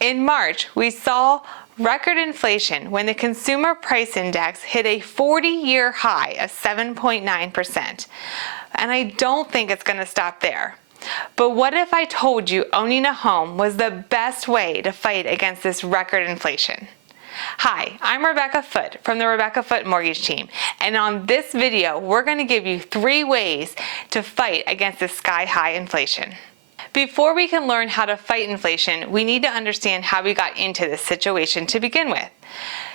In March, we saw record inflation when the Consumer Price Index hit a 40-year high of 7.9%. And I don't think it's going to stop there. But what if I told you owning a home was the best way to fight against this record inflation? Hi, I'm Rebecca Foote from the Rebecca Foote Mortgage Team, and on this video, we're going to give you 3 ways to fight against this sky-high inflation. Before we can learn how to fight inflation, we need to understand how we got into this situation to begin with.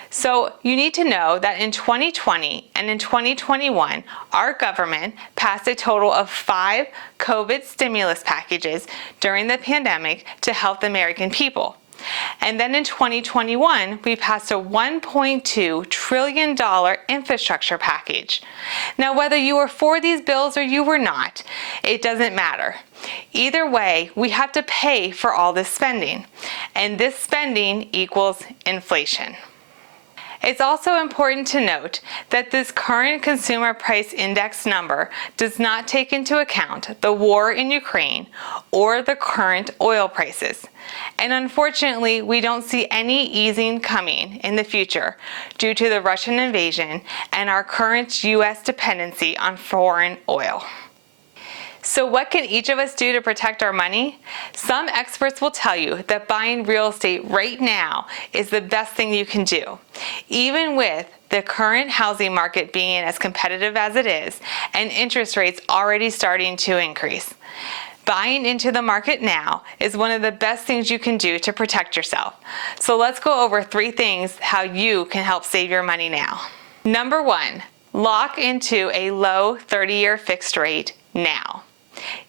So you need to know that in 2020 and in 2021, our government passed a total of 5 COVID stimulus packages during the pandemic to help the American people. And then in 2021, we passed a $1.2 trillion infrastructure package. Now, whether you were for these bills or you were not, it doesn't matter. Either way, we have to pay for all this spending, and this spending equals inflation. It's also important to note that this current Consumer Price Index number does not take into account the war in Ukraine or the current oil prices. And unfortunately, we don't see any easing coming in the future due to the Russian invasion and our current U.S. dependency on foreign oil. So what can each of us do to protect our money? Some experts will tell you that buying real estate right now is the best thing you can do, even with the current housing market being as competitive as it is and interest rates already starting to increase. Buying into the market now is one of the best things you can do to protect yourself. So let's go over 3 things how you can help save your money now. Number 1, lock into a low 30-year fixed rate now.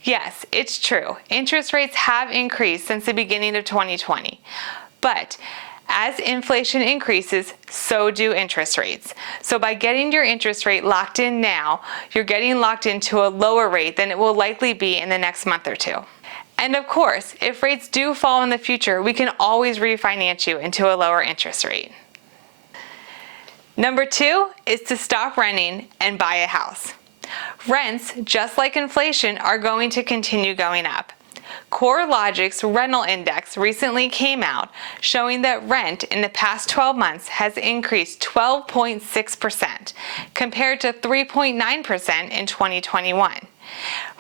Yes, it's true. Interest rates have increased since the beginning of 2020. But as inflation increases, so do interest rates. So by getting your interest rate locked in now, you're getting locked into a lower rate than it will likely be in the next month or 2. And of course, if rates do fall in the future, we can always refinance you into a lower interest rate. Number 2 is to stop renting and buy a house. Rents, just like inflation, are going to continue going up. CoreLogic's rental index recently came out showing that rent in the past 12 months has increased 12.6% compared to 3.9% in 2021.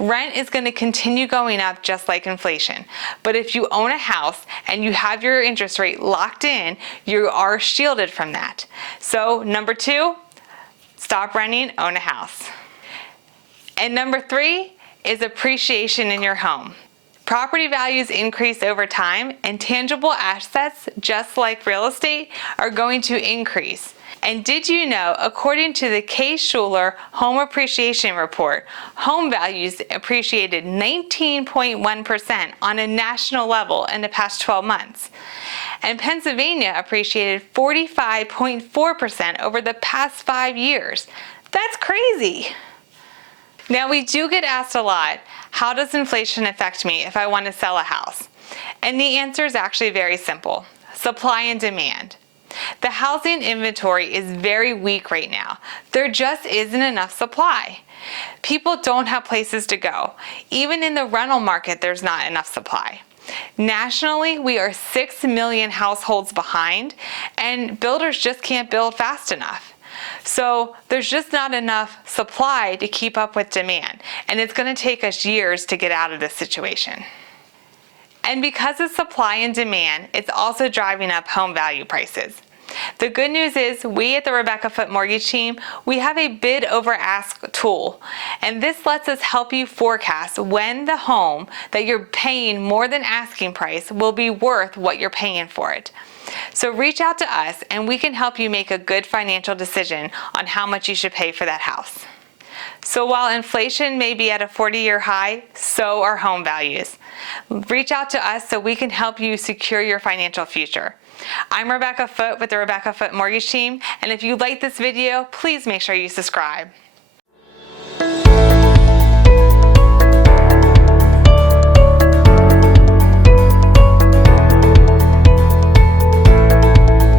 Rent is going to continue going up just like inflation, but if you own a house and you have your interest rate locked in, you are shielded from that. So number 2, stop renting, own a house. And number 3 is appreciation in your home. Property values increase over time, and tangible assets, just like real estate, are going to increase. And did you know, according to the Case-Shiller Home Appreciation Report, home values appreciated 19.1% on a national level in the past 12 months. And Pennsylvania appreciated 45.4% over the past 5 years. That's crazy. Now, we do get asked a lot, how does inflation affect me if I want to sell a house? And the answer is actually very simple: supply and demand. The housing inventory is very weak right now. There just isn't enough supply. People don't have places to go. Even in the rental market, there's not enough supply. Nationally, we are 6 million households behind, and builders just can't build fast enough. So there's just not enough supply to keep up with demand, and it's going to take us years to get out of this situation. And because of supply and demand, it's also driving up home value prices. The good news is we at the Rebecca Foote Mortgage Team, we have a bid over ask tool, and this lets us help you forecast when the home that you're paying more than asking price will be worth what you're paying for it. So reach out to us and we can help you make a good financial decision on how much you should pay for that house. So while inflation may be at a 40-year high, so are home values. Reach out to us so we can help you secure your financial future. I'm Rebecca Foote with the Rebecca Foote Mortgage Team, and if you like this video, please make sure you subscribe.